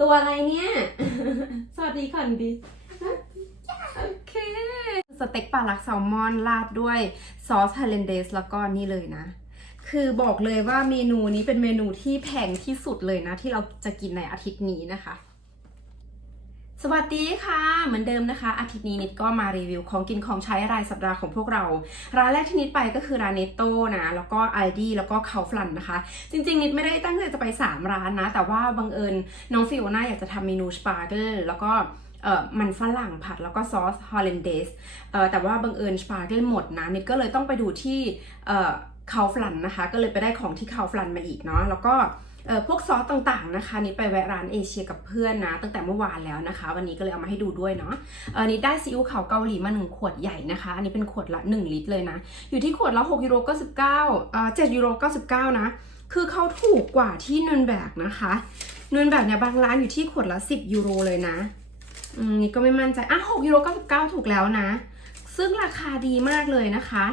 ตัวอะไรเนี่ย สวัสดีก่อนดิโอเค สเต็กปลาลักแซลมอนราดด้วยซอสฮาเลนเดสแล้วก็นี่เลยนะ คือบอกเลยว่าเมนูนี้เป็นเมนูที่แพงที่สุดเลยนะ ที่เราจะกินในอาทิตย์นี้นะคะ สวัสดีค่ะ เหมือนเดิมนะคะ อาทิตย์นี้นิดก็มารีวิวของกินของใช้รายสัปดาห์ของพวกเรา ร้านแรกที่นิดไปก็คือร้านเนโต้นะแล้วก็ไอดีแล้วก็เคาฟลันนะคะ จริงๆ นิดไม่ได้ตั้งใจจะไป 3 ร้านนะ แต่ว่าบังเอิญน้องฟิโอน่าอยากจะทำเมนูสปาเกลแล้วก็เออมันฝรั่งผัดแล้วก็ซอสฮอลแลนเดสเออแต่ว่าบังเอิญสปาเกลหมดนะนิดก็เลยต้องไปดูที่เออเคาฟลันนะคะ ก็เลยไปได้ของที่เคาฟลันมาอีกเนาะแล้วก็ พวกซอสต่างๆนะคะนิดไปแวะร้านเอเชียกับเพื่อนนะ ตั้งแต่เมื่อวานแล้วนะคะ วันนี้ก็เลยเอามาให้ดูด้วยเนาะออนิดได้ซีอิ๊วขาวเกาหลีมาหนึ่งขวดใหญ่นะคะ อันนี้เป็นขวดละ 1 ลิตรเลยนะ อยู่ที่ขวดละ6ยูโร99เอ่อ7ยูโร99 นะ คือเขาถูกกว่าที่เนินแบกนะคะเนินแบกเนี่ยบางร้านอยู่ที่ขวดละ 10ยูโรเลยนะอืมนี่ก็ไม่มั่นใจอะ6ยูโร99 ถูกแล้วนะ ซึ่งราคาดีมากเลยนะคะ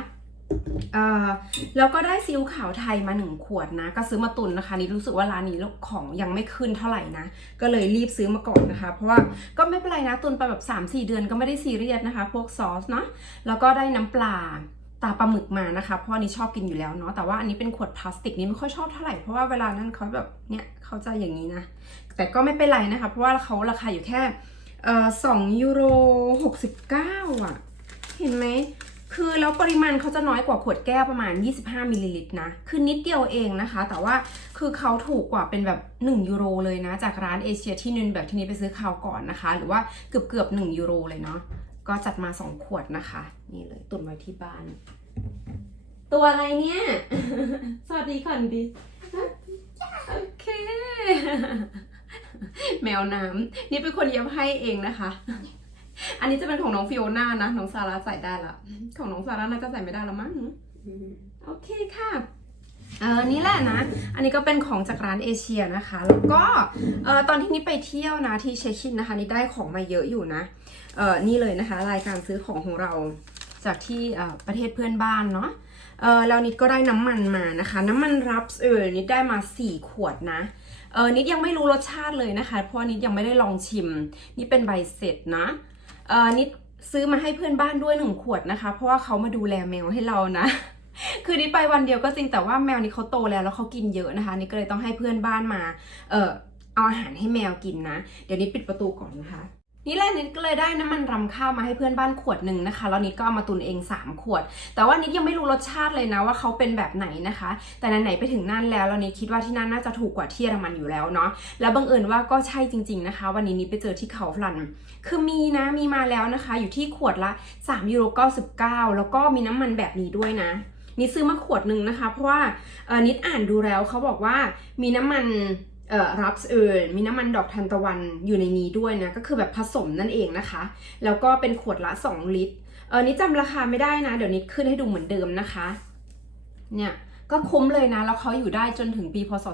แล้วก็ได้ซีอิ๊วขาวไทยมาหนึ่งขวดนะ ก็ซื้อมาตุนนะคะนี่รู้สึกว่าร้านนี้ของยังไม่ขึ้นเท่าไหร่นะ ก็เลยรีบซื้อมาก่อนนะคะ เพราะว่าก็ไม่เป็นไรนะตุนไปแบบ3-4 เดือนก็ไม่ได้ซีเรียสนะคะ พวกซอสเนาะแล้วก็ได้น้ำปลาตาปลาหมึกมานะคะ เพราะอันนี้ชอบกินอยู่แล้วเนาะแต่ว่าอันนี้เป็นขวดพลาสติกนี่ไม่ค่อยชอบเท่าไหร่เพราะว่าเวลานั้นเขาแบบเนี่ยเขาจะอย่างนี้นะ แต่ก็ไม่เป็นไรนะคะ เพราะว่าเขาราคาอยู่แค่สองยูโรหกสิบเก้าอะ เห็นไหม คือแล้วปริมาณเขาจะน้อยกว่าขวดแก้วประมาณ 25มิลลิลิตรนะ คือนิดเดียวเองนะคะ แต่ว่าคือเขาถูกกว่าเป็นแบบ 1 ยูโรเลยนะ จากร้านเอเชียที่นินแบบที่นี้ไปซื้อคราวก่อนนะคะ หรือว่าเกือบเกือบๆ1ยูโรเลยเนาะ ก็จัดมา 2 ขวดนะคะ นี่เลยตุนไว้ที่บ้าน ตัวอะไรเนี่ย สวัสดีก่อนดิโอเค แมวน้ำนี่เป็นคนเย็บให้เองนะคะ อันนี้จะเป็นของน้องฟิโอน่านะ น้องซาร่าใส่ได้ละ ของน้องซาร่าน่าจะใส่ไม่ได้แล้วมั้ง โอเคค่ะ เออนี่แหละนะ อันนี้ก็เป็นของจากร้านเอเชียนะคะ แล้วก็ เออตอนที่นี่ไปเที่ยวนะที่เชคินนะคะ นี่ได้ของมาเยอะอยู่นะ เออนี่เลยนะคะ รายการซื้อของของเราจากที่เอ่อประเทศเพื่อนบ้านเนาะเออแล้วนิดก็ได้น้ำมันมานะคะ น้ำมันรับเออนิดได้มา 4 ขวดนะเออนิดยังไม่รู้รสชาติเลยนะคะ เพราะว่านิดยังไม่ได้ลองชิม นี่เป็นใบเสร็จนะ เออนิดซื้อมาให้เพื่อนบ้านด้วยหนึ่งขวดนะคะ เพราะว่าเขามาดูแลแมวให้เรานะ คือนิดไปวันเดียวก็จริงแต่ว่าแมวนี่เขาโตแล้วแล้วเขากินเยอะนะคะนิดก็เลยต้องให้เพื่อนบ้านมา เออเอาอาหารให้แมวกินนะ เดี๋ยวนิดปิดประตูก่อนนะคะ นี่แหละนิดก็เลยได้น้ำมันรำข้าวมาให้เพื่อนบ้านขวดหนึ่งนะคะแล้วนิดก็เอามาตุนเอง3ขวด แต่ว่านิดยังไม่รู้รสชาติเลยนะว่าเขาเป็นแบบไหนนะคะ แต่ไหนๆไปถึงนั่นแล้วแล้วนิดคิดว่าที่นั่นน่าจะถูกกว่าที่เยอรมันอยู่แล้วเนาะแล้วบังเอิญว่าก็ใช่จริง ๆนะคะ วันนี้นิดไปเจอที่เขาฟลัน คือมีนะมีมาแล้วนะคะ อยู่ที่ขวดละ3ยูโร99แล้วก็มีน้ำมันแบบนี้ด้วยนะนิดซื้อมาขวดหนึ่งนะคะ เพราะว่านิดอ่านดูแล้วเขาบอกว่ามีน้ำมัน รับเอิญมีน้ำมันดอกทานตะวันอยู่ในนี้ด้วยนะ ก็คือแบบผสมนั่นเองนะคะ แล้วก็เป็นขวดละ 2 ลิตร เออนี้จำราคาไม่ได้นะ เดี๋ยวนี้ขึ้นให้ดูเหมือนเดิมนะคะ เนี่ยก็คุ้มเลยนะ แล้วเขาอยู่ได้จนถึงปีพศ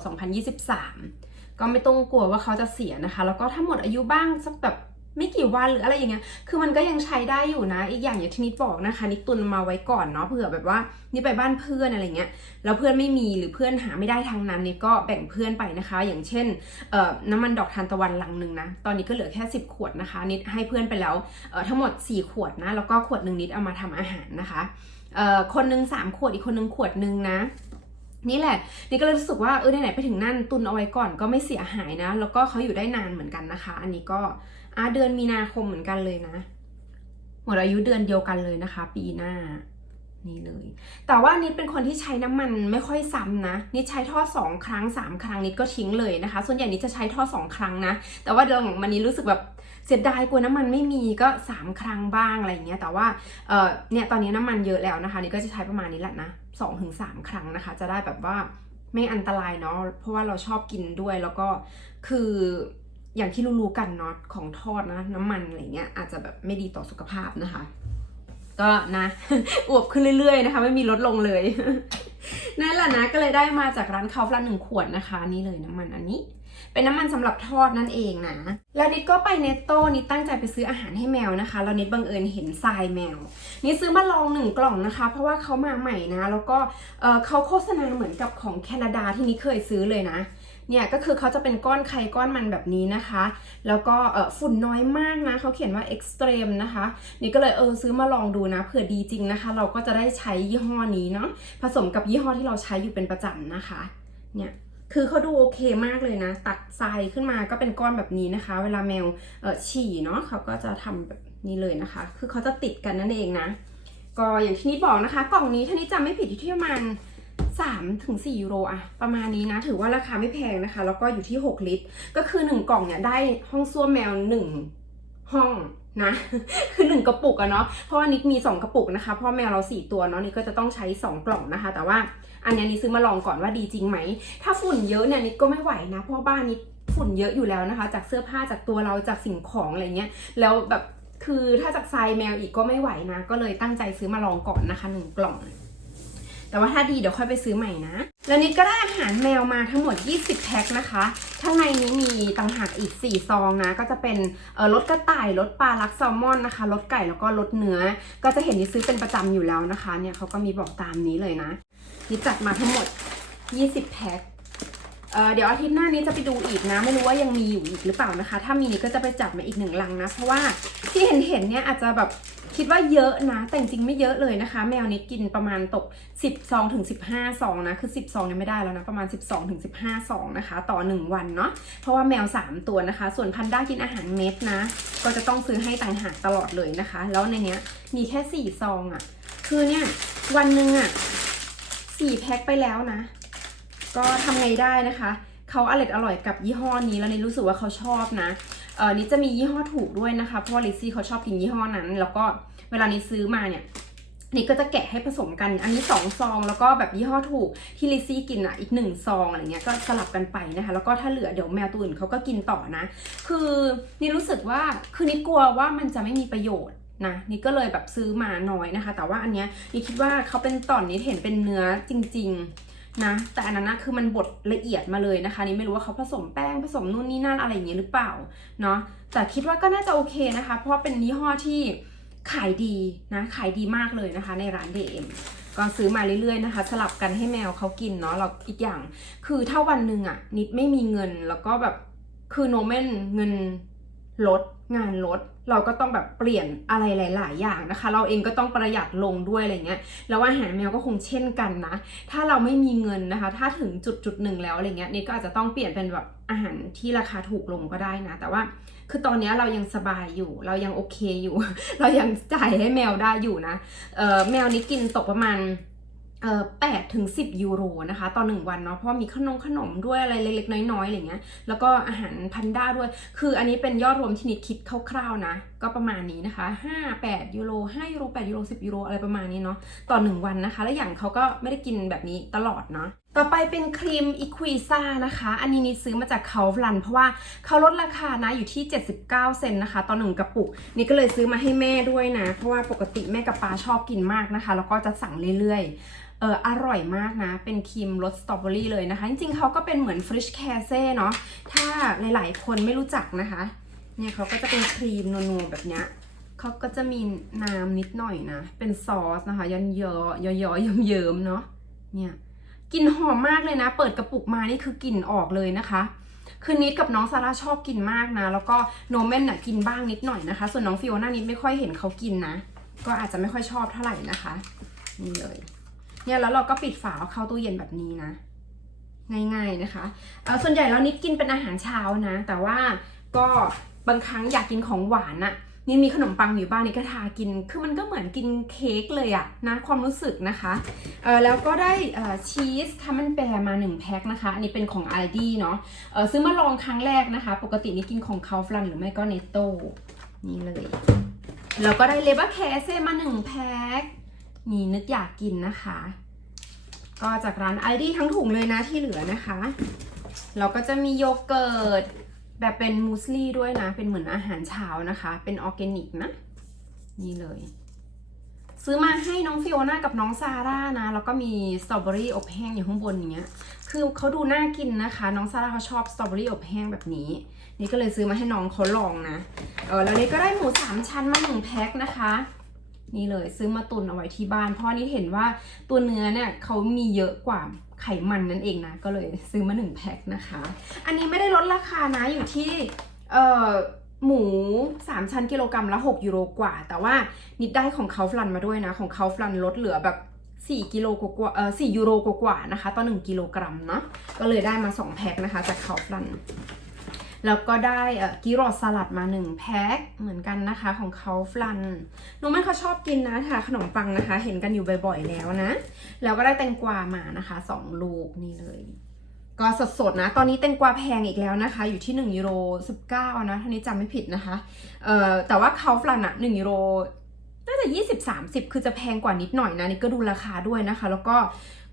2023 ก็ไม่ต้องกลัวว่าเขาจะเสียนะคะ แล้วก็ถ้าหมดอายุบ้างสักแบบ ไม่กี่วันหรืออะไรอย่างเงี้ย คือมันก็ยังใช้ได้อยู่นะ อีกอย่างอย่างที่นิดบอกนะคะ นิดตุนมาไว้ก่อนเนาะเผื่อแบบว่านี่ไปบ้านเพื่อนอะไรเงี้ย แล้วเพื่อนไม่มีหรือเพื่อนหาไม่ได้ทางนั้นนี่ก็แบ่งเพื่อนไปนะคะ อย่างเช่นเอ่อน้ำมันดอกทานตะวันลังหนึ่งนะ ตอนนี้ก็เหลือแค่ 10 ขวดนะคะ นิดให้เพื่อนไปแล้วเอ่อทั้งหมด 4 ขวดนะ แล้วก็ขวดหนึ่งนิดเอามาทำอาหารนะคะเอ่อคนหนึ่งสามขวดอีกคนหนึ่งขวดหนึ่งนะนี่แหละ นี่ก็เลยรู้สึกว่าเออไหนๆไปถึงนั่นตุนเอาไว้ก่อนก็ไม่เสียหายนะ แล้วก็เขาอยู่ได้นานเหมือนกันนะคะ อันนี้ก็ อ่าเดือนมีนาคมเหมือนกันเลยนะ หมดอายุเดือนเดียวกันเลยนะคะ ปีหน้านี่เลย แต่ว่านิดเป็นคนที่ใช้น้ำมันไม่ค่อยซ้ำนะ นิดใช้ท่อสองครั้งสามครั้งนิดก็ทิ้งเลยนะคะ ส่วนใหญ่นิดจะใช้ท่อสองครั้งนะ แต่ว่าเดือนของมันนี้รู้สึกแบบเสียดายกลัวน้ำมันไม่มีก็สามครั้งบ้างอะไรอย่างเงี้ย แต่ว่าเออเนี่ยตอนนี้น้ำมันเยอะแล้วนะคะนี่ก็จะใช้ประมาณนี้แหละนะสองถึงสามครั้งนะคะ จะได้แบบว่าไม่อันตรายเนาะ เพราะว่าเราชอบกินด้วยแล้วก็คือ อย่างที่รู้ๆกันเนาะของทอดนะน้ำมันอะไรเงี้ยอาจจะแบบไม่ดีต่อสุขภาพนะคะ ก็นะอวบขึ้นเรื่อยๆนะคะ ไม่มีลดลงเลยนั่นแหละนะก็เลยได้มาจากร้านเขาฟละหนึ่งขวดนะคะ นี่เลยน้ำมันอันนี้ เป็นน้ำมันสำหรับทอดนั่นเองนะ แล้วนิดก็ไปเนตโต้นิดตั้งใจไปซื้ออาหารให้แมวนะคะแล้วนิดบังเอิญเห็นทรายแมวนิดซื้อมาลองหนึ่งกล่องนะคะ เพราะว่าเขามาใหม่นะ แล้วก็เเขาโฆษณาเหมือนกับของแคนาดาที่นิดเคยซื้อเลยนะ เนี่ยก็คือเขาจะเป็นก้อนไข่ก้อนมันแบบนี้นะคะ แล้วก็เออฝุ่นน้อยมากนะเขาเขียนว่า extreme นะคะ นี่ก็เลยเออซื้อมาลองดูนะเผื่อดีจริงนะคะ เราก็จะได้ใช้ยี่ห้อนี้เนาะผสมกับยี่ห้อที่เราใช้อยู่เป็นประจำนะคะเนี่ยคือเขาดูโอเคมากเลยนะ ตัดทรายขึ้นมาก็เป็นก้อนแบบนี้นะคะ เวลาแมวเออฉี่เนาะเขาก็จะทำแบบนี้เลยนะคะ คือเขาจะติดกันนั่นเองนะ ก็อย่างที่นี่บอกนะคะ กล่องนี้ถ้านี้จำไม่ผิดอยู่ที่ประมาณ 3ถึง4ยูโรอะประมาณนี้นะ ถือว่าราคาไม่แพงนะคะ แล้วก็อยู่ที่ 6 ลิตร ก็คือ 1 กล่องเนี่ยได้ห้องส้วมแมว 1 ห้องนะ คือ 1 กระปุกอะเนาะเพราะว่านิดมี 2 กระปุกนะคะเพราะแมวเรา 4 ตัวเนาะนิดก็จะต้องใช้ 2 กล่องนะคะ แต่ว่าอันนี้นิดซื้อมาลองก่อนว่าดีจริงไหม ถ้าฝุ่นเยอะเนี่ยนิดก็ไม่ไหวนะเพราะบ้านนิดฝุ่นเยอะอยู่แล้วนะคะ จากเสื้อผ้าจากตัวเราจากสิ่งของอะไรเงี้ยแล้วแบบคือถ้าจากทรายแมวอีกก็ไม่ไหวนะ ก็เลยตั้งใจซื้อมาลองก่อนนะคะหนึ่งกล่อง แต่ว่าถ้าดีเดี๋ยวค่อยไปซื้อใหม่นะ แล้วนิดก็ได้อาหารแมวมาทั้งหมด 20 แพ็คนะคะ ข้างในนี้มีต่างหากอีก 4 ซองนะ ก็จะเป็นเออรสกระต่ายรสปลาลักแซลมอนนะคะรสไก่แล้วก็รสเนื้อ ก็จะเห็นนิดซื้อเป็นประจำอยู่แล้วนะคะ เนี่ยเขาก็มีบอกตามนี้เลยนะนิดจัดมาทั้งหมด 20 แพ็ค เเดี๋ยวอาทิตย์หน้านี้จะไปดูอีกนะ ไม่รู้ว่ายังมีอยู่อีกหรือเปล่านะคะ ถ้ามีก็จะไปจับมาอีกหนึ่งลังนะ เพราะว่าที่เห็นเห็นเนี่ยอาจจะแบบคิดว่าเยอะนะ แต่จริงไม่เยอะเลยนะคะ แมวนี้กินประมาณตก 10ซองถึง 15ซองนะ คือ 10ซองเนี่ยไม่ได้แล้วนะ ประมาณ 12ถึง15ซองนะคะ ต่อ 1 วันเนาะเพราะว่าแมว 3 ตัวนะคะ ส่วนพันด้ากินอาหารเม็ดนะ ก็จะต้องซื้อให้ต่างหากตลอดเลยนะคะ แล้วในเนี้ยมีแค่ 4 ซองอะ่ะ คือเนี่ยวันหนึ่งอะ่ะสี่แพ็คไปแล้วนะ ก็ทำไงได้นะคะเขาอร่อยอร่อยกับยี่ห้อนี้แล้วนี่รู้สึกว่าเขาชอบนะเออนี่จะมียี่ห้อถูกด้วยนะคะเพราะลิซี่เขาชอบกินยี่ห้อนั้น แล้วก็เวลานี้ซื้อมาเนี่ยนี่ก็จะแกะให้ผสมกันอันนี้สองซอง แล้วก็แบบยี่ห้อถูกที่ลิซซี่กินอะอีกหนึ่งซองอะไรเงี้ยก็สลับกันไปนะคะ แล้วก็ถ้าเหลือเดี๋ยวแมวตัวอื่นเขาก็กินต่อนะ คือนี่รู้สึกว่าคือนี่กลัวว่ามันจะไม่มีประโยชน์นะนี่ก็เลยแบบซื้อมาน้อยนะคะ แต่ว่าอันเนี้ยนี่คิดว่าเขาเป็นต่อนนี่เห็นเป็นเนื้อจริง ๆ นะ แต่อันนั้นนะคือมันบดละเอียดมาเลยนะคะ นี่ไม่รู้ว่าเขาผสมแป้งผสมนู่นนี่นั่นอะไรอย่างเงี้ยหรือเปล่าเนาะแต่คิดว่าก็น่าจะโอเคนะคะ เพราะเป็นยี่ห้อที่ขายดีนะขายดีมากเลยนะคะ ในร้าน DM ก็ซื้อมาเรื่อยๆนะคะ สลับกันให้แมวเขากินเนาะเราอีกอย่าง คือถ้าวันหนึ่งอะนิดไม่มีเงินแล้วก็แบบคือโนเมนเงิน ลดงานลดเราก็ต้องแบบเปลี่ยนอะไรหลาย ๆ อย่างนะคะ เราเองก็ต้องประหยัดลงด้วยอะไรเงี้ยแล้วอาหารแมวก็คงเช่นกันนะ ถ้าเราไม่มีเงินนะคะ ถ้าถึงจุดจุดหนึ่งแล้วอะไรเงี้ยนี่ก็อาจจะต้องเปลี่ยนเป็นแบบอาหารที่ราคาถูกลงก็ได้นะ แต่ว่าคือตอนนี้เรายังสบายอยู่ เรายังโอเคอยู่ เรายังจ่ายให้แมวได้อยู่นะเออแมวนี้กินตกประมาณ แปดถึงสิบยูโรนะคะ ต่อหนึ่งวันเนาะเพราะว่ามีขนมขนมด้วยอะไรเล็กๆน้อยๆอะไรเงี้ยแล้วก็อาหารพันด้าด้วย คืออันนี้เป็นยอดรวมที่นิดคิดคร่าวๆนะก็ประมาณนี้นะคะห้าแปดยูโรห้ายูโรแปดยูโรสิบยูโร อะไรประมาณนี้เนาะ ต่อหนึ่งวันนะคะ แล้วอย่างเขาก็ไม่ได้กินแบบนี้ตลอดเนาะ ต่อไปเป็นครีมอีควีซ่านะคะ อันนี้นิดซื้อมาจากเขาฟลัน เพราะว่าเขาลดราคานะอยู่ที่ 79 เซนนะคะ ต่อหนึ่งกระปุก นี่ก็เลยซื้อมาให้แม่ด้วยนะ เพราะว่าปกติแม่กับปาชอบกินมากนะคะ แล้วก็จะสั่งเรื่อยๆเอออร่อยมากนะ เป็นครีมรสสตรอเบอรี่เลยนะคะ จริงๆเขาก็เป็นเหมือนฟริชแคเซ่เนาะ ถ้าหลายๆคนไม่รู้จักนะคะ เนี่ยเขาก็จะเป็นครีมนัวๆแบบเนี้ยเขาก็จะมีน้ำนิดหน่อยนะ เป็นซอสนะคะยันเยอะย้อยเยิ้มๆเนาะเนี่ยกลิ่นหอมมากเลยนะ เปิดกระปุกมานี่คือกลิ่นออกเลยนะคะคือนิดกับน้องซาร่าชอบกินมากนะ แล้วก็โนเมนน่ะกินบ้างนิดหน่อยนะคะ ส่วนน้องฟิโอน่านิดไม่ค่อยเห็นเขากินนะ ก็อาจจะไม่ค่อยชอบเท่าไหร่นะคะนี่เลยเนี่ยแล้วเราก็ปิดฝาเอาเข้าตู้เย็นแบบนี้นะง่ายๆนะคะเออส่วนใหญ่แล้วนิดกินเป็นอาหารเช้านะ แต่ว่าก็ บางครั้งอยากกินของหวานอะนี่มีขนมปังอยู่บ้านนี่ก็ทากิน คือมันก็เหมือนกินเค้กเลยอะนะความรู้สึกนะคะเออแล้วก็ได้เออชีสทามันแปรมา1แพ็คนะคะ อันนี้เป็นของ Aldi เนาะเออซื้อมาลองครั้งแรกนะคะ ปกตินี่กินของเขาฟลันหรือไม่ก็เนโตนี่เลย แล้วก็ได้เลเบอร์แคสเซมา1แพ็คนี่นึกอยากกินนะคะ ก็จากร้าน Aldi ทั้งถุงเลยนะที่เหลือนะคะ เราก็จะมีโยเกิร์ต แบบเป็นมูสลี่ด้วยนะ เป็นเหมือนอาหารเช้านะคะ เป็นออร์แกนิกนะ นี่เลย ซื้อมาให้น้องฟิโอน่ากับน้องซาร่านะ แล้วก็มีสตรอเบอรี่อบแห้งอยู่ข้างบนอย่างเงี้ย คือเขาดูน่ากินนะคะ น้องซาร่าเขาชอบสตรอเบอรี่อบแห้งแบบนี้ นี่ก็เลยซื้อมาให้น้องเขาลองนะ เออแล้วนี่ก็ได้หมูสามชั้นมาหนึ่งแพ็คนะคะนี่เลยซื้อมาตุนเอาไว้ที่บ้าน เพราะนี่เห็นว่าตัวเนื้อเนี่ยเขามีเยอะกว่า ไขมันนั่นเองนะ ก็เลยซื้อมาหนึ่งแพ็คนะคะ อันนี้ไม่ได้ลดราคานะอยู่ที่เอ่อหมู 3 ชั้นกิโลกรัมละ 6 ยูโรกว่า แต่ว่านิดได้ของเขาฟลันมาด้วยนะ ของเขาฟลันลดเหลือแบบ4กิโลกว่าเอ่อ4ยูโรกว่านะคะต่อ1กิโลกรัมเนาะก็เลยได้มา 2 แพ็คนะคะจากเขาฟลัน แล้วก็ได้เอ่อกิโรสลัดมา 1 แพ็คเหมือนกันนะคะของเขาฟลันน้องมันเขาชอบกินนะทาขนมปังนะคะ เห็นกันอยู่บ่อยๆแล้วนะ แล้วก็ได้แตงกวามานะคะ 2 ลูกนี่เลย ก็สดๆนะ ตอนนี้แตงกวาแพงอีกแล้วนะคะ อยู่ที่ 1ยูโร19 นะท่านี้จำไม่ผิดนะคะเอ่อแต่ว่าเขาฟลันอะ1ยูโรน่าจะ20-30 คือจะแพงกว่านิดหน่อยนะ นี่ก็ดูราคาด้วยนะคะ แล้วก็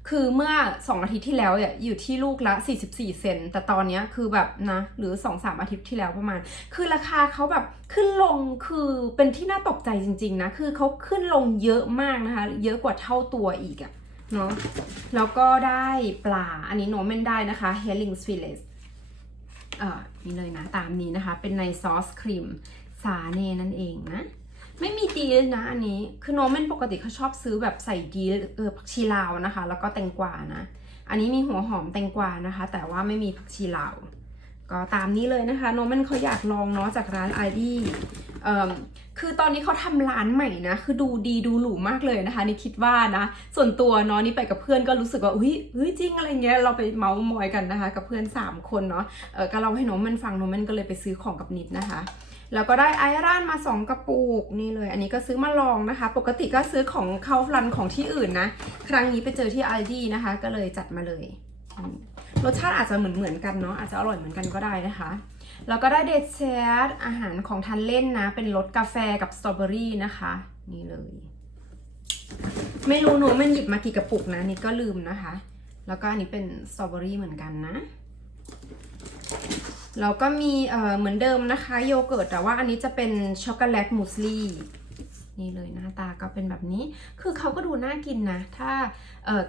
คือเมื่อ 2 อาทิตย์ที่แล้วเนี่ยอยู่ที่ลูกละ 44 เซนต์แต่ตอนนี้คือแบบนะ หรือ 2-3 อาทิตย์ที่แล้วประมาณ คือราคาเขาแบบขึ้นลงคือเป็นที่น่าตกใจจริง ๆ นะ คือเขาขึ้นลงเยอะมากนะคะ เยอะกว่าเท่าตัวอีกอะเนาะแล้วก็ได้ปลา อันนี้โนเมนได้นะคะ h e r r i n g s f i l e t เอ่อนี่เลยนะ ตามนี้นะคะ เป็นในซอสครีมซาเน่นั่นเองนะ ไม่มีดีลนะอันนี้ คือโนเมนปกติเขาชอบซื้อแบบใส่ดีลเออผักชีลาวนะคะ แล้วก็แตงกวานะ อันนี้มีหัวหอมแตงกวานะคะ แต่ว่าไม่มีผักชีลาว ก็ตามนี้เลยนะคะ โนเมนเขาอยากลองเนาะจากร้านไอดีเอ่อคือตอนนี้เขาทำร้านใหม่นะ คือดูดีดูหรูมากเลยนะคะ นี่คิดว่านะ ส่วนตัวเนาะนี่ไปกับเพื่อนก็รู้สึกว่า อุ้ยเฮ้ยจริงอะไรเงี้ย เราไปเมาส์มอยกันนะคะ กับเพื่อน 3 คนเนาะ เออก็เราให้โนเมนฟังโนเมนก็เลยไปซื้อของกับนิดนะคะ แล้วก็ได้ไอรอนมา2กระปุกนี่เลย อันนี้ก็ซื้อมาลองนะคะ ปกติก็ซื้อของเข้าฟลันของที่อื่นนะ ครั้งนี้ไปเจอที่ไอดีนะคะ ก็เลยจัดมาเลยรสชาติอาจจะเหมือนเหมือนกันเนาะอาจจะอร่อยเหมือนกันก็ได้นะคะ แล้วก็ได้เดซเซตอาหารของทานเล่นนะ เป็นรสกาแฟกับสตรอเบอรี่นะคะ นี่เลย ไม่รู้หนูมันหยิบมากี่กระปุกนะนี่ก็ลืมนะคะ แล้วก็อันนี้เป็นสตรอเบอรี่เหมือนกันนะ แล้วก็มีเอ่อเหมือนเดิมนะคะโยเกิร์ตแต่ว่าอันนี้จะเป็นช็อกโกแลตมูสลี่นี่เลยหน้าตาก็เป็นแบบนี้ คือเขาก็ดูน่ากินนะ ถ้า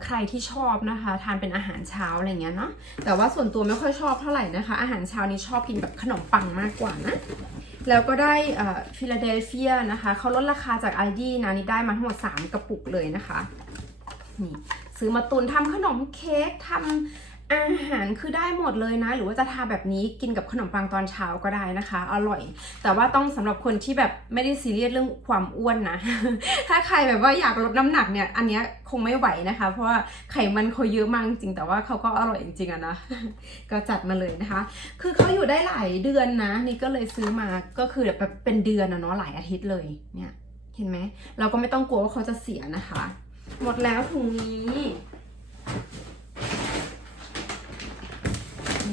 ใครที่ชอบนะคะ ทานเป็นอาหารเช้าอะไรเงี้ยเนาะ แต่ว่าส่วนตัวไม่ค่อยชอบเท่าไหร่นะคะ อาหารเช้านี้ชอบกินแบบขนมปังมากกว่านะ แล้วก็ได้ฟิลาเดลเฟียนะคะ เขาลดราคาจากไอดีนะนี่ได้มาทั้งหมด 3 กระปุกเลยนะคะ นี่ซื้อมาตุนทำขนมเค้กทำ อาหารคือได้หมดเลยนะ หรือว่าจะทาแบบนี้กินกับขนมปังตอนเช้าก็ได้นะคะ อร่อย แต่ว่าต้องสำหรับคนที่แบบไม่ได้ซีเรียสเรื่องความอ้วนนะ ถ้าใครแบบว่าอยากลดน้ำหนักเนี่ย อันนี้คงไม่ไหวนะคะ เพราะว่าไขมันเขาเยอะมากจริงแต่ว่าเขาก็อร่อยจริงๆอะนะก็จัดมาเลยนะคะ คือเขาอยู่ได้หลายเดือนนะ นี่ก็เลยซื้อมาก็คือแบบเป็นเดือนอะเนาะหลายอาทิตย์เลยเนี่ย เห็นไหมเราก็ไม่ต้องกลัวว่าเขาจะเสียนะคะ หมดแล้วถุงนี้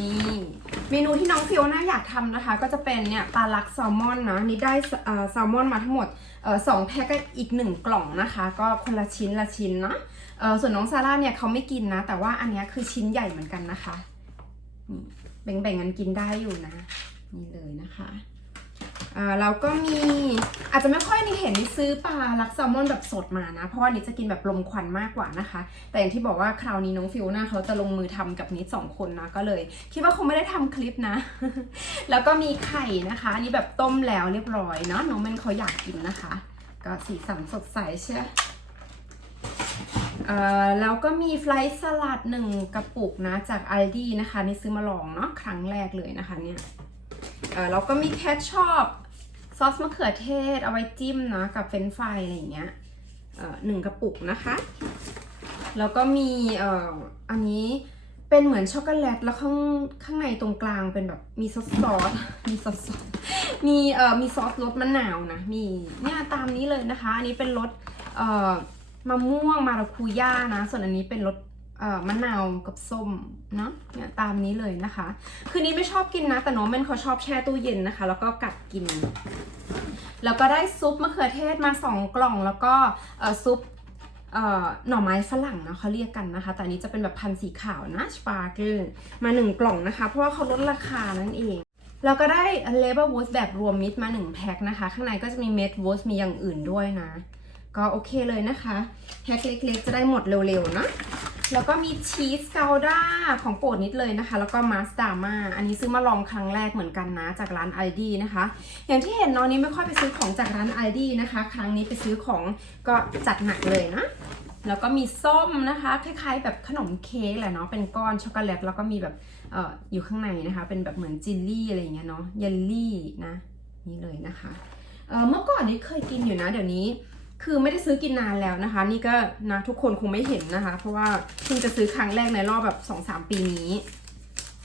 นี่ เมนูที่น้องฟิโอน่าอยากทำนะคะ ก็จะเป็นเนี่ยปลาลักแซลมอนนะนี่ได้แซลมอนมาทั้งหมดสองแพ็คก็อีกหนึ่งกล่องนะคะ ก็คนละชิ้นละชิ้นนะเนาะส่วนน้องซาร่าเนี่ยเขาไม่กินนะ แต่ว่าอันนี้คือชิ้นใหญ่เหมือนกันนะคะแบ่งๆกันกินได้อยู่นะ นี่เลยนะคะ เราก็มีอาจจะไม่ค่อยนี่เห็นซื้อปลาลักแซลมอนแบบสดมานะ เพราะว่านี่จะกินแบบลมควันมากกว่านะคะ แต่อย่างที่บอกว่าคราวนี้น้องฟิโอน่าเขาจะลงมือทำกับนิดสองคนนะก็เลย คิดว่าคงไม่ได้ทำคลิปนะ แล้วก็มีไข่นะคะอันนี้แบบต้มแล้วเรียบร้อยเนาะน้องมันเขาอยากกินนะคะ ก็สีสันสดใสใช่ไหมเอ่อแล้วก็มีไฟล์สลัดหนึ่งกระปุกนะจาก a ดีนะคะนี่ซื้อมาลองเนาะครั้งแรกเลยนะคะเนี่ย เออแล้วก็มีแคชชอปซอสมะเขือเทศเอาไว้จิ้มนะกับเฟรนฟรายอะไรอย่างเงี้ยเออหนึ่งกระปุกนะคะ แล้วก็มีเอ่ออันนี้เป็นเหมือนช็อกโกแลตแล้วข้างข้างในตรงกลางเป็นแบบมีซอสซอสมีซอสซอสมีเอ่อมีซอสรสมะนาวนะมีเนี่ยตามนี้เลยนะคะ อันนี้เป็นรสเอ่อมะม่วงมาราคูย่านะ ส่วนอันนี้เป็นรส มะนาวกับส้มเนาะเนี่ยตามนี้เลยนะคะ คือนี้ไม่ชอบกินนะ แต่น้องเมนเขาชอบแช่ตู้เย็นนะคะ แล้วก็กัดกิน แล้วก็ได้ซุปมะเขือเทศมาสองกล่อง แล้วก็ซุปหน่อไม้ฝรั่งนะเขาเรียกกันนะคะ แต่อันนี้จะเป็นแบบพันธุ์สีขาวนะสปาเกอร์มาหนึ่งกล่องนะคะ เพราะว่าเขาลดราคานั่นเองแล้วก็ได้เลเบอร์วูสแบบรวมมิตรมาหนึ่งแพ็คนะคะ ข้างในก็จะมีเม็ดวูสมีอย่างอื่นด้วยนะ ก็โอเคเลยนะคะ แพ็คเล็กๆ จะได้หมดเร็วๆนะ แล้วก็มีชีสเกาด้าของโปรดนิดเลยนะคะ แล้วก็มาสดามาอันนี้ซื้อมาลองครั้งแรกเหมือนกันนะ จากร้าน i อนะคะ อย่างที่เห็นเนอนนี้ไม่ค่อยไปซื้อของจากร้าน i อนะคะ ครั้งนี้ไปซื้อของก็จัดหนักเลยนะแล้วก็มีส้มนะคะ คล้ายๆ แบบขนมเค้กแหละเนาะเป็นก้อนช็อกโกแลตแล้วก็มีแบบเอ่ออยู่ข้างในนะคะ เป็นแบบเหมือนจิลลี่อะไรอย่างเงี้ยเนาะเยลลี่นะนี่เลยนะคะเอ่อเมื่อก่อนนี้เคยกินอยู่นะ เดี๋ยวนี้ คือไม่ได้ซื้อกินนานแล้วนะคะ นี่ก็นะทุกคนคงไม่เห็นนะคะ เพราะว่าเพิ่งจะซื้อครั้งแรกในรอบแบบ2-3ปีนี้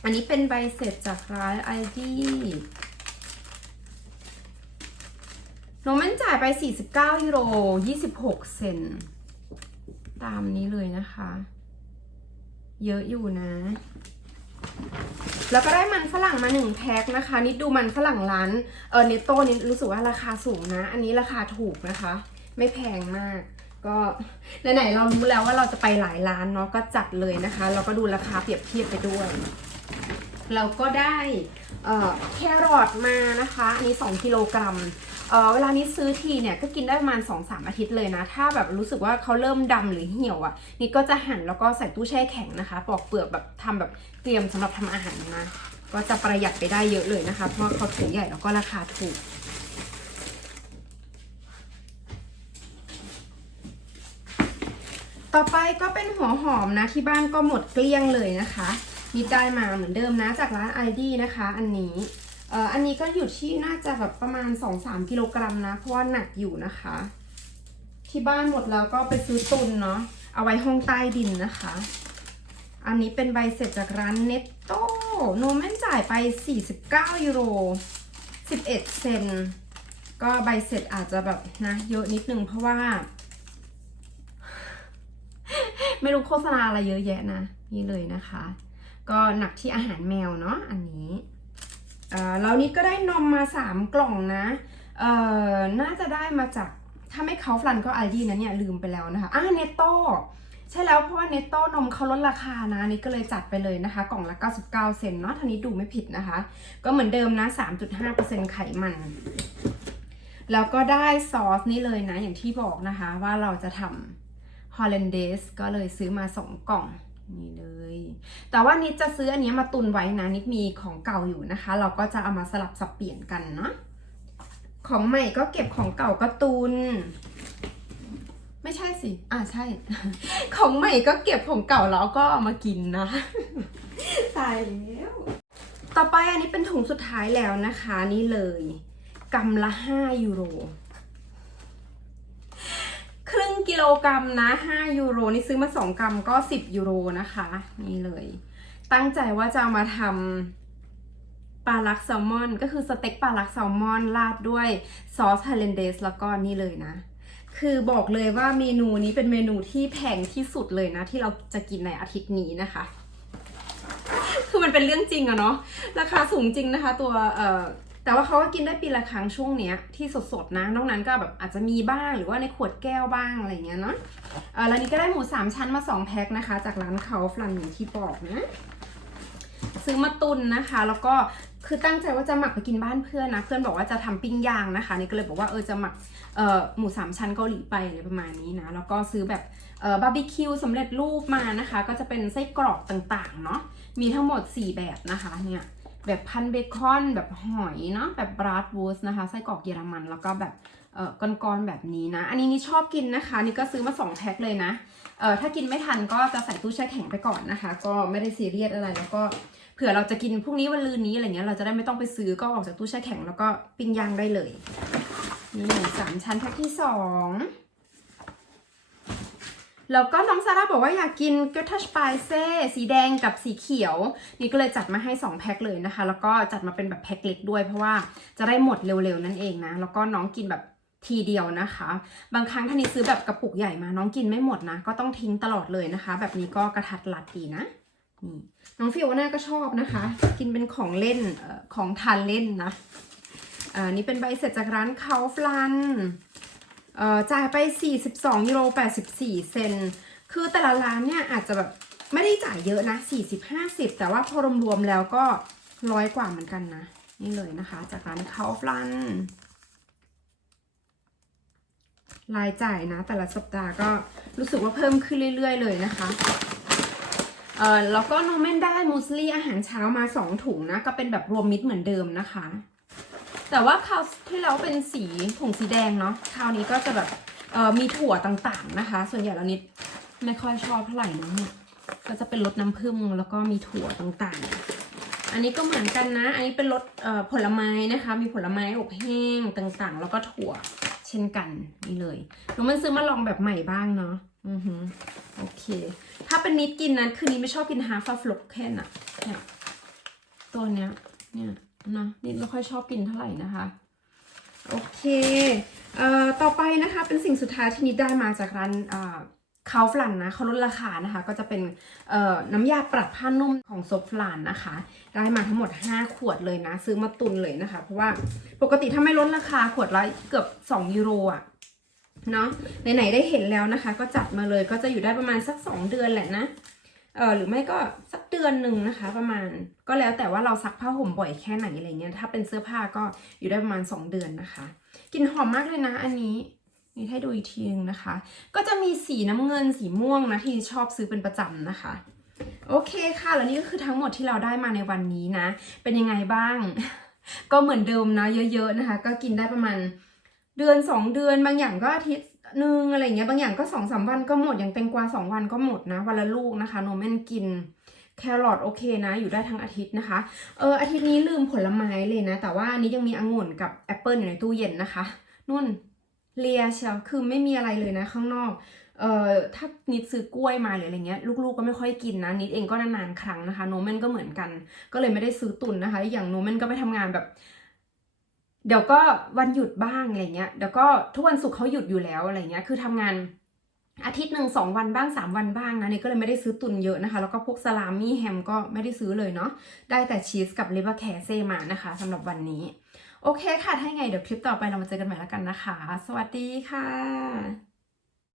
อันนี้เป็นใบเสร็จจากร้านไอดีโนมันจ่ายไป 49ยูโร26 เซนตามนี้เลยนะคะ เยอะอยู่นะ แล้วก็ได้มันฝรั่งมาหนึ่งแพ็คนะคะ นิดดูมันฝรั่งร้าน เออเนโต้นี่รู้สึกว่าราคาสูงนะ อันนี้ราคาถูกนะคะ ไม่แพงมาก ก็ไหนๆเรารู้แล้วว่าเราจะไปหลายร้านเนาะก็จัดเลยนะคะ เราก็ดูราคาเปรียบเทียบไปด้วย เราก็ได้แครอทมานะคะอันนี้ 2 กิโลกรัมเเวลานี้ซื้อทีเนี่ยก็กินได้ประมาณ 2-3 อาทิตย์เลยนะ ถ้าแบบรู้สึกว่าเขาเริ่มดำหรือเหี่ยวอะ่ะ นี่ก็จะหั่นแล้วก็ใส่ตู้แช่แข็งนะคะ ปอกเปลือกแบบทำแบบเตรียมสำหรับทำอาหารนะ ก็จะประหยัดไปได้เยอะเลยนะคะ เพราะเขาถุงใหญ่แล้วก็ราคาถูก ต่อไปก็เป็นหัวหอมนะที่บ้านก็หมดเกลี้ยงเลยนะคะนี่ได้มาเหมือนเดิมนะจากร้านไอดีนะคะ อันนี้เอ่ออันนี้ก็อยู่ที่น่าจะแบบประมาณ 2-3 กิโลกรัมนะ เพราะว่าหนักอยู่นะคะ ที่บ้านหมดแล้วก็ไปซื้อตุนเนาะเอาไว้ห้องใต้ดินนะคะ อันนี้เป็นใบเสร็จจากร้านเนตโต้โนแมนจ่ายไป 49 ยูโร 11 เซนก็ใบเสร็จอาจจะแบบนะเยอะนิดนึงเพราะว่า ไม่รู้โฆษณาอะไรเยอะแยะนะ นี่เลยนะคะ ก็หนักที่อาหารแมวเนาะอันนี้เออแล้วนิดก็ได้นมมา 3 กล่องนะเอ่อน่าจะได้มาจากถ้าไม่เขาฟลันก็ไอดีนะเนี่ยลืมไปแล้วนะคะอ่าเนตโต้ใช่แล้วเพราะว่าเนตโต้นมเขาลดราคานะนี่ก็เลยจัดไปเลยนะคะ กล่องละ 99 เซนเนาะท่านี้ดูไม่ผิดนะคะ ก็เหมือนเดิมนะ 3.5%ไขมัน แล้วก็ได้ซอสนี่เลยนะ อย่างที่บอกนะคะว่าเราจะทำ ฮอลแลนเดสก็เลยซื้อมาสองกล่องนี่เลย แต่ว่านิดจะซื้ออันนี้มาตุนไว้นะนิดมีของเก่าอยู่นะคะ เราก็จะเอามาสลับสับเปลี่ยนกันเนาะของใหม่ก็เก็บของเก่าก็ตุน ไม่ใช่สิ อ่าใช่ ของใหม่ก็เก็บของเก่าแล้วก็เอามากินนะตายแล้ว ต่อไปอันนี้เป็นถุงสุดท้ายแล้วนะคะ นี่เลยกำละ5ยูโร ครึ่งกิโลกรัมนะ 5 ยูโรนี่ซื้อมา 2 กรัมก็ 10 ยูโรนะคะ นี่เลย ตั้งใจว่าจะเอามาทำปลาลักแซลมอน ก็คือสเต็กปลาลักแซลมอนราดด้วยซอสฮาเลนเดสแล้วก็นี่เลยนะ คือบอกเลยว่าเมนูนี้เป็นเมนูที่แพงที่สุดเลยนะ ที่เราจะกินในอาทิตย์นี้นะคะ คือมันเป็นเรื่องจริงอะเนาะราคาสูงจริงนะคะ ตัวเอ่อ แต่ว่าเขาก็กินได้ปีละครั้งช่วงเนี้ยที่สดๆนะ นอกนั้นก็แบบอาจจะมีบ้างหรือว่าในขวดแก้วบ้างอะไรเงี้ยเนาะเออแล้วนี่ก็ได้หมูสามชั้นมา2แพ็คนะคะ จากร้านเขาฟลันอย่างที่บอกนะซื้อมาตุนนะคะ แล้วก็คือตั้งใจว่าจะหมักไปกินบ้านเพื่อนนะ เพื่อนบอกว่าจะทำปิ้งย่างนะคะ นี่ก็เลยบอกว่าเออจะหมักเอ่อหมูสามชั้นเกาหลีไปอะไรประมาณนี้นะ แล้วก็ซื้อแบบเอ่อบาร์บีคิวสำเร็จรูปมานะคะ ก็จะเป็นไส้กรอกต่างๆเนาะมีทั้งหมด 4 แบบนะคะเนี่ย แบบพันเบคอนแบบหอยเนาะแบบบราดวูสนะคะไส้กรอกเยอรมันแล้วก็แบบเอ่อก้อนๆแบบนี้นะ อันนี้นี่ชอบกินนะคะ นี่ก็ซื้อมา 2 แพ็คเลยนะเอ่อถ้ากินไม่ทันก็จะใส่ตู้แช่แข็งไปก่อนนะคะ ก็ไม่ได้ซีเรียสอะไรแล้วก็เผื่อเราจะกินพรุ่งนี้วันลืนนี้อะไรเงี้ยเราจะได้ไม่ต้องไปซื้อก็ออกจากตู้แช่แข็งแล้วก็ปิ้งย่างได้เลย นี่หมูสามชั้นแพ็คที่สอง แล้วก็น้องซาร่าบอกว่าอยากกินเก t ทัชปายเซ่สีแดงกับสีเขียว นี่ก็เลยจัดมาให้ 2 แพ็คเลยนะคะ แล้วก็จัดมาเป็นแบบแพ็คเล็กด้วย เพราะว่าจะได้หมดเร็วๆนั่นเองนะ แล้วก็น้องกินแบบทีเดียวนะคะ บางครั้งถ้านี่ซื้อแบบกระปุกใหญ่มา น้องกินไม่หมดนะ ก็ต้องทิ้งตลอดเลยนะคะ แบบนี้ก็กระทัดรัดดีนะนี่น้องฟิโอน่าก็ชอบนะคะ กินเป็นของเล่นของทานเล่นนะอ่านี่เป็นใบเสร็จจากร้านเขาฟลันอ จ่ายไป 42ยูโร84 เซน คือแต่ละร้านเนี่ยอาจจะแบบไม่ได้จ่ายเยอะนะ 40 50 แต่ว่าพอรวมๆแล้วก็ร้อยกว่าเหมือนกันนะ นี่เลยนะคะ จากร้านเขาฟลันรายจ่ายนะ แต่ละสัปดาห์ก็รู้สึกว่าเพิ่มขึ้นเรื่อย ๆ เลยนะคะเอ่อแล้วก็โนเมนได้มูสลี่อาหารเช้ามา 2 ถุงนะ ก็เป็นแบบรวมมิตรเหมือนเดิมนะคะ แต่ว่าคราวที่แล้วเป็นสีถุงสีแดงเนาะคราวนี้ก็จะแบบเอ่อมีถั่วต่างๆนะคะ ส่วนใหญ่แล้วนิดไม่ค่อยชอบเท่าไหร่นะเนี่ยก็จะเป็นรสน้ำผึ้งแล้วก็มีถั่วต่างๆ อันนี้ก็เหมือนกันนะ อันนี้เป็นรสเอ่อผลไม้นะคะ มีผลไม้อบแห้งต่างๆ แล้วก็ถั่วเช่นกันนี่เลยหนูมันซื้อมาลองแบบใหม่บ้างเนาะอือฮึโอเค ถ้าเป็นนิดกินนั้นคือนิดไม่ชอบกินฮาร์ฟฟลกแค่น่ะเนี่ยตัวเนี้ยเนี่ย นะนิดไม่ค่อยชอบกินเท่าไหร่นะคะ โอเคเอ่อต่อไปนะคะเป็นสิ่งสุดท้ายที่นิดได้มาจากร้านเอ่อคาฟลันนะเขาลดราคานะคะ ก็จะเป็นน้ำยาปรับผ้านุ่มของโซฟลานนะคะ ได้มาทั้งหมด 5 ขวดเลยนะ ซื้อมาตุนเลยนะคะ เพราะว่าปกติถ้าไม่ลดราคาขวดละเกือบ 2 ยูโรอะเนาะไหนๆได้เห็นแล้วนะคะ ก็จัดมาเลยก็จะอยู่ได้ประมาณสัก 2 เดือนแหละนะ เออหรือไม่ก็สักเดือนหนึ่งนะคะ ประมาณก็แล้วแต่ว่าเราซักผ้าห่มบ่อยแค่ไหนอะไรเงี้ยถ้าเป็นเสื้อผ้าก็อยู่ได้ประมาณ 2 เดือนนะคะกลิ่นหอมมากเลยนะอันนี้นี่ให้ดูอีกทีนึงนะคะ ก็จะมีสีน้ำเงินสีม่วงนะที่ชอบซื้อเป็นประจำนะคะโอเคค่ะ แล้วนี่ก็คือทั้งหมดที่เราได้มาในวันนี้นะ เป็นยังไงบ้าง ก็เหมือนเดิมนะเยอะๆนะคะ ก็กินได้ประมาณเดือนสองเดือนบางอย่างก็อาทิตย์ นึ่งอะไรเงี้ยบางอย่างก็สองสามวันก็หมดอย่างแตงกวาสองวันก็หมดนะวันละลูกนะคะโนแมนกินแครอทโอเคนะ อยู่ได้ทั้งอาทิตย์นะคะเอออาทิตย์นี้ลืมผลไม้เลยนะ แต่ว่าอันนี้ยังมีองุ่นกับแอปเปิลอยู่ในตู้เย็นนะคะนุ่นเลียเชียวคือไม่มีอะไรเลยนะข้างนอกเอ่อถ้านิดซื้อกล้วยมาหรืออะไรเงี้ยลูกๆก็ไม่ค่อยกินนะนิดเองก็นานๆครั้งนะคะ โนแมนก็เหมือนกัน ก็เลยไม่ได้ซื้อตุนนะคะ อย่างโนแมนก็ไปทำงานแบบ เดี๋ยวก็วันหยุดบ้างอะไรเงี้ยเดี๋ยวก็ทุกวันศุกร์เขาหยุดอยู่แล้วอะไรเงี้ยคือทำงานอาทิตย์หนึ่งสองวันบ้างสามวันบ้างนะนี่ก็เลยไม่ได้ซื้อตุนเยอะนะคะ แล้วก็พวกสลามี่แฮมก็ไม่ได้ซื้อเลยเนาะได้แต่ชีสกับเลเบอร์แคเซ่มานะคะสำหรับวันนี้ โอเคค่ะ ถ้าไงเดี๋ยวคลิปต่อไปเรามาเจอกันใหม่แล้วกันนะคะ สวัสดีค่ะ